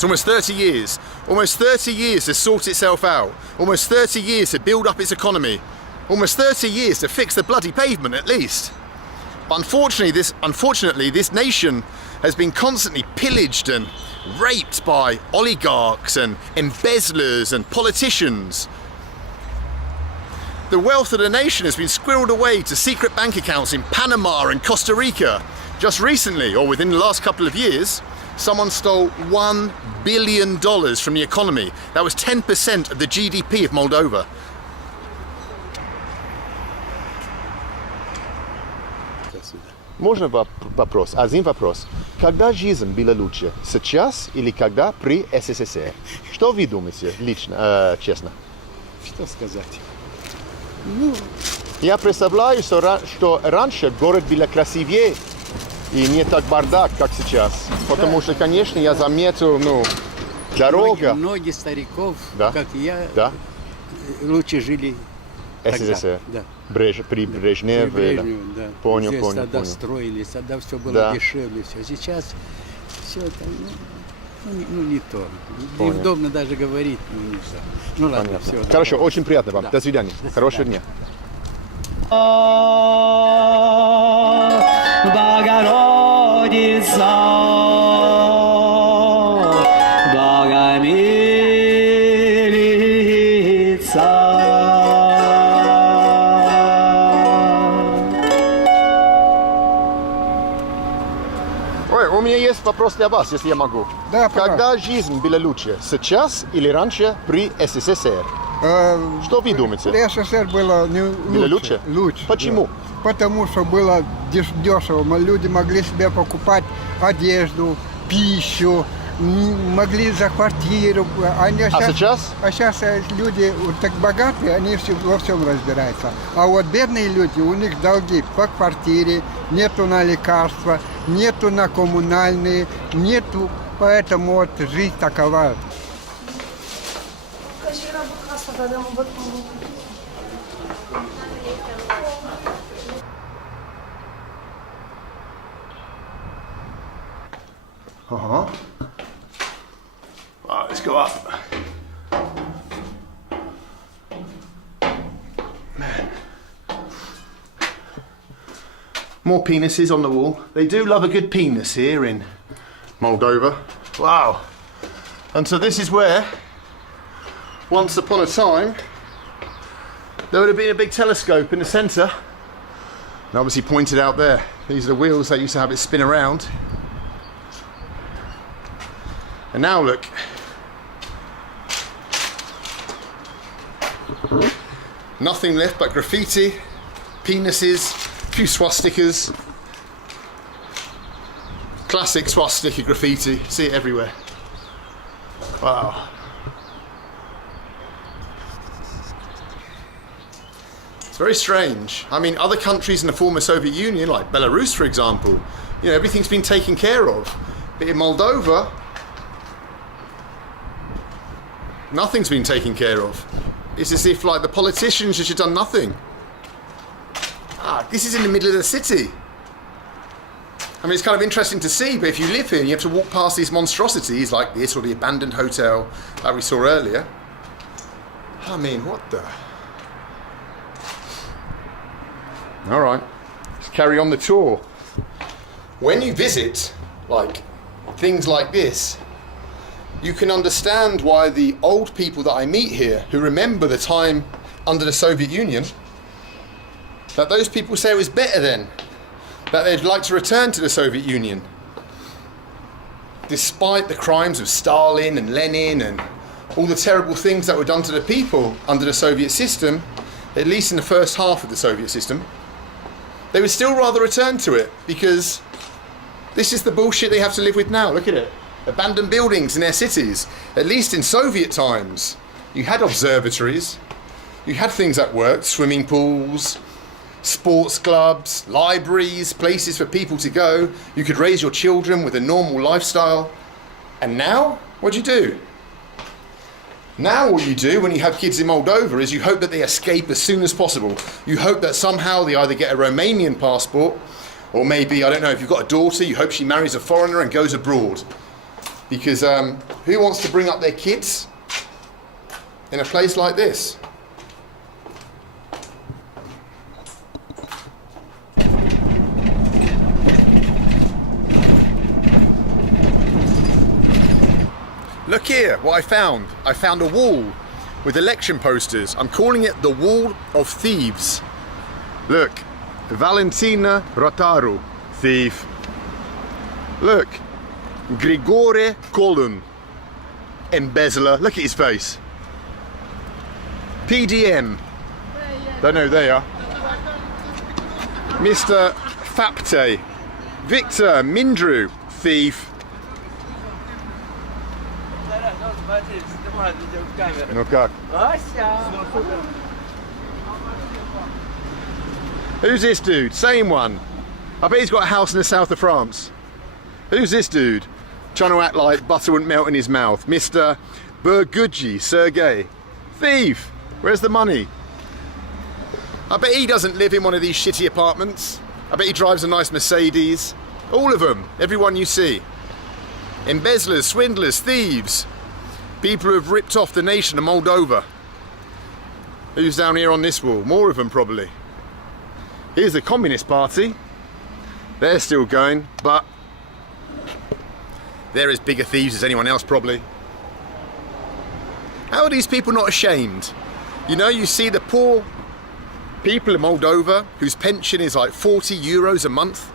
It's almost 30 years. Almost 30 years to sort itself out. Almost 30 years to build up its economy. Almost 30 years to fix the bloody pavement at least. But unfortunately, this nation has been constantly pillaged and raped by oligarchs and embezzlers and politicians. The wealth of the nation has been squirreled away to secret bank accounts in Panama and Costa Rica. Just recently, or within the last couple of years, someone stole $1 billion from the economy. That was 10% of the GDP of Moldova. Можно вопрос? Один вопрос. Когда жизнь была лучше? Сейчас или когда при СССР? Что вы думаете лично, честно? Что сказать? Я представляю, что раньше город был красивее и не так бардак, как сейчас. Потому что, конечно, я заметил, дорога. Многие стариков, да? как и я, да? лучше жили СССР. Да. При Брежневе. Да. Понял, Здесь понял, тогда понял. строились, тогда все было Да. дешевле. Все. Сейчас все это не то. Понял. Неудобно даже говорить. Нельзя. Ну ладно, Понятно. все. Хорошо, очень приятно вам. Да. До свидания. До Хорошего свидания. дня. Богородица, Ой, у меня есть вопрос для вас, если я могу. Да, пожалуйста. Когда жизнь была лучше? Сейчас или раньше при СССР? Что вы думаете? При СССР было лучше? Лучше. Почему? Да. Потому что было дешево. Люди могли себе покупать одежду, пищу, могли за квартиру. Сейчас? А сейчас люди вот так богатые, они во всем разбираются. А вот бедные люди, у них долги по квартире, нету на лекарства, нету на коммунальные, нету, поэтому вот жизнь такова. Uh-huh. Right, let's go up. Man. More penises on the wall. They do love a good penis here in Moldova. Wow. And so this is where, once upon a time, there would have been a big telescope in the centre. And obviously pointed out there. These are the wheels that used to have it spin around. And now look, nothing left but graffiti, penises, a few swastikas. Classic swastika graffiti, see it everywhere. Wow. It's very strange. I mean, other countries in the former Soviet Union, like Belarus for example, everything's been taken care of. But in Moldova, nothing's been taken care of. It's as if the politicians just have done nothing. This is in the middle of the city. I mean, it's kind of interesting to see, but if you live here and you have to walk past these monstrosities like this or the abandoned hotel that we saw earlier, I mean, what the? All right, let's carry on the tour. When you visit, things like this, you can understand why the old people that I meet here, who remember the time under the Soviet Union, that those people say it was better then, that they'd like to return to the Soviet Union. Despite the crimes of Stalin and Lenin and all the terrible things that were done to the people under the Soviet system, at least in the first half of the Soviet system, they would still rather return to it because this is the bullshit they have to live with now. Look at it. Abandoned buildings in their cities. At least in Soviet times, you had observatories, you had things that worked, swimming pools, sports clubs, libraries, places for people to go. You could raise your children with a normal lifestyle. And now, what do you do? Now what you do when you have kids in Moldova is you hope that they escape as soon as possible. You hope that somehow they either get a Romanian passport, or maybe, I don't know, if you've got a daughter, you hope she marries a foreigner and goes abroad. Because Who wants to bring up their kids in a place like this? Look here, what I found. I found a wall with election posters. I'm calling it the Wall of Thieves. Look, Valentina Rotaru, thief. Look, Grigore Kolun, embezzler. Look at his face. PDM, don't know who they are. Mr. Fapte, Victor Mindru, thief. Ну как? Who's this dude? Same one. I bet he's got a house in the south of France. Who's this dude? Trying to act like butter wouldn't melt in his mouth. Mr. Burguji Sergey. Thief! Where's the money? I bet he doesn't live in one of these shitty apartments. I bet he drives a nice Mercedes. All of them. Everyone you see. Embezzlers, swindlers, thieves. People who have ripped off the nation of Moldova. Who's down here on this wall? More of them probably. Here's the Communist Party. They're still going, but they're as big a thieves as anyone else probably. How are these people not ashamed? You know, you see the poor people in Moldova whose pension is like 40 euros a month.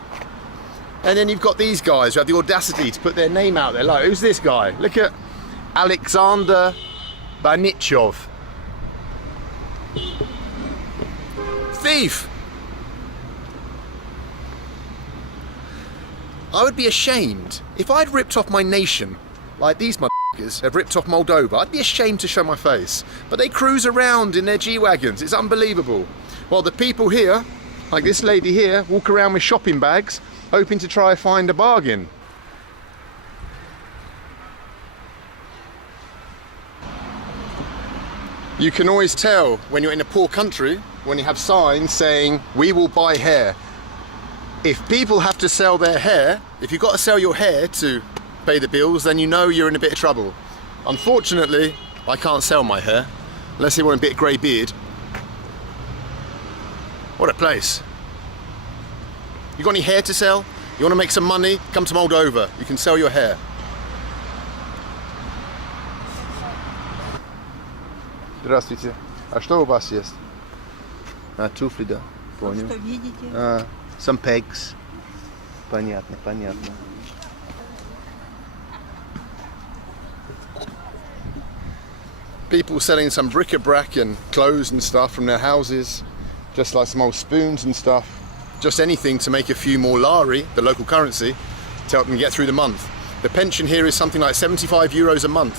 And then you've got these guys who have the audacity to put their name out there. Like, who's this guy? Look at Alexander Banichov. Thief! I would be ashamed if I'd ripped off my nation, like these motherfuckers have ripped off Moldova. I'd be ashamed to show my face. But they cruise around in their G-Wagons. It's unbelievable. While the people here, like this lady here, walk around with shopping bags, hoping to try and find a bargain. You can always tell when you're in a poor country when you have signs saying, "We will buy hair." If people have to sell their hair, if you've got to sell your hair to pay the bills, then you know you're in a bit of trouble. Unfortunately, I can't sell my hair, unless they want a bit of grey beard. What a place. You got any hair to sell? You want to make some money? Come to Moldova. You can sell your hair. Здравствуйте. А что у вас есть? Туфли, да. Понял. Что видите? Some pegs. Понятно, понятно. People selling some bric-a-brac and clothes and stuff from their houses. Just like some old spoons and stuff. Just anything to make a few more lari, the local currency, to help them get through the month. The pension here is something like 75 euros a month.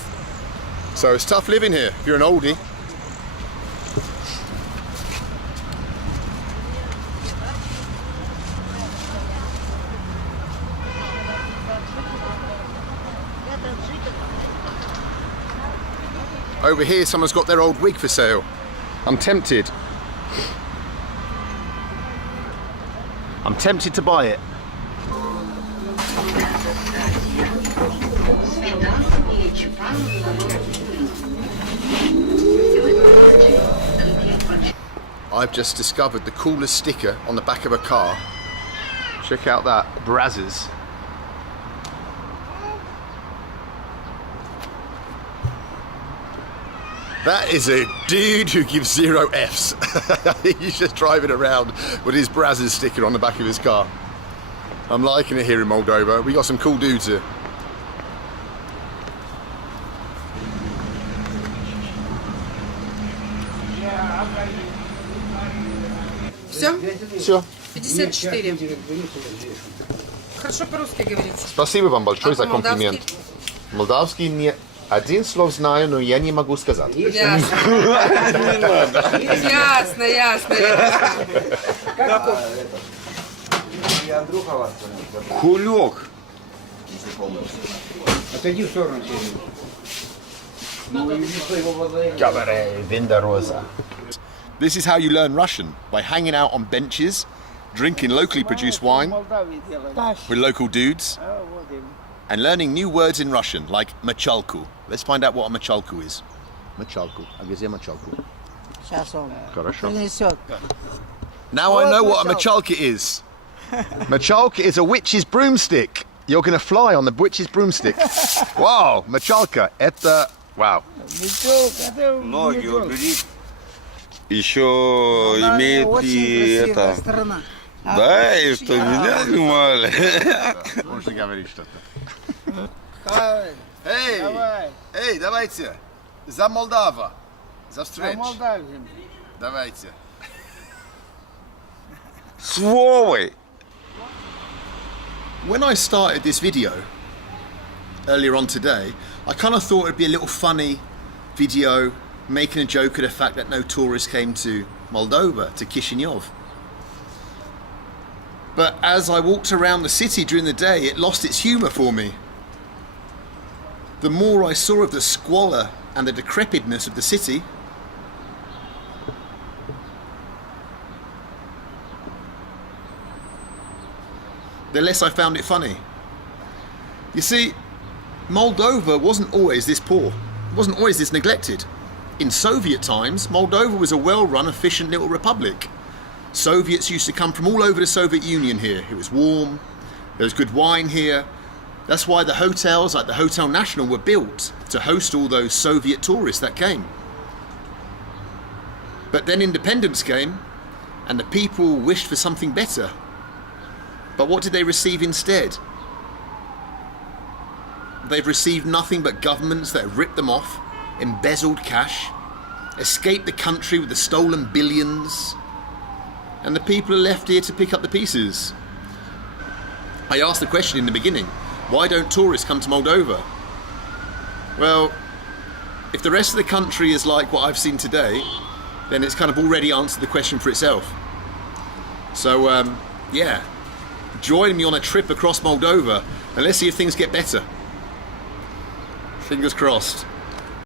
So it's tough living here if you're an oldie. Over here someone's got their old wig for sale. I'm tempted. I'm tempted to buy it. I've just discovered the coolest sticker on the back of a car. Check out that, Brazzers. That is a dude who gives 0 Fs. He's just driving around with his Brazzers sticker on the back of his car. I'm liking it here in Moldova. We got some cool dudes here. Все? Все. 54. Хорошо по-русски говорите. Спасибо вам большое А за по-молдавски? комплимент. Молдавский не... Один слов знаю, но я не могу сказать. Ясно. Ясно, ясно. Кулек. Отойди в сторону. This is how you learn Russian, by hanging out on benches, drinking locally produced wine with local dudes. and learning new words in Russian, like machalku. Let's find out what a machalku is. Machalku. А где machalku? Сейчас он Хорошо. принесет. Now I know what a machalka is. Machalka is a witch's broomstick. You're going to fly on the witch's broomstick. Wow, machalka. Это... Wow. Ноги убери. Еще имеет и Очень красивая это. страна. Да, и что меня снимали. Можно говорить что-то. Давай. Эй! Эй, давайте! За Молдава! За встречу! Давайте! С Вовой. When I started this video earlier on today, I kind of thought it'd be a little funny video making a joke of the fact that no tourists came to Moldova, to Chisinau. But as I walked around the city during the day, it lost its humour for me. The more I saw of the squalor and the decrepitness of the city, the less I found it funny. You see, Moldova wasn't always this poor. It wasn't always this neglected. In Soviet times, Moldova was a well-run, efficient little republic. Soviets used to come from all over the Soviet Union here. It was warm, there was good wine here. That's why the hotels like the Hotel National were built to host all those Soviet tourists that came. But then independence came and the people wished for something better. But what did they receive instead? They've received nothing but governments that have ripped them off, embezzled cash, escaped the country with the stolen billions, and the people are left here to pick up the pieces. I asked the question in the beginning, why don't tourists come to Moldova? Well, if the rest of the country is like what I've seen today, then it's kind of already answered the question for itself. So, yeah, join me on a trip across Moldova and let's see if things get better. Fingers crossed.